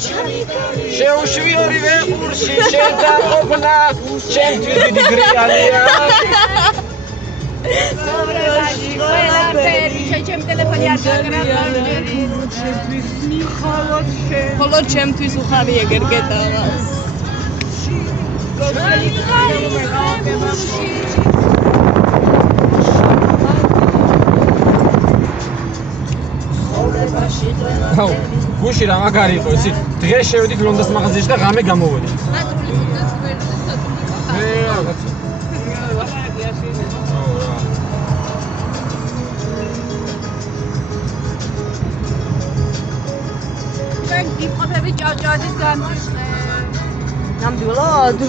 შეუშვი ორივე ყურში შეძახობნა ჩემთვის დიდი გრიალია სობრებაში ყველაფერი ჩემი ტელეფონი არ გაგრაბავდი ჩემთვის მიხალოთ შენ ხოლო ჩემთვის უხარია გერგეტავას გუში რა მაგარი იყო იცი დღეს შევედით ლონდოს მაღაზიაში და ღამე გამოვედით მე რაღაცა ჩვენ დიპყობები ჭავჭავაძის გამჭირნე ნამდვილად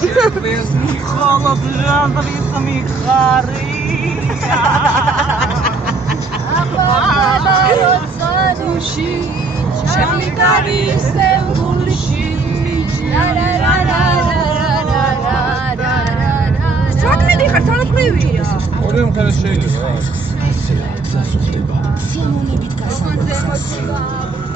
ჩემს მიხალოთ ჟანდრის მიხარი Sadushi, chami kariste gulshi, la la la la la la la la. Sakme dikar, talo qvivia. ორივე მხარეს შეიძლება სიამოვნებით გასაგებია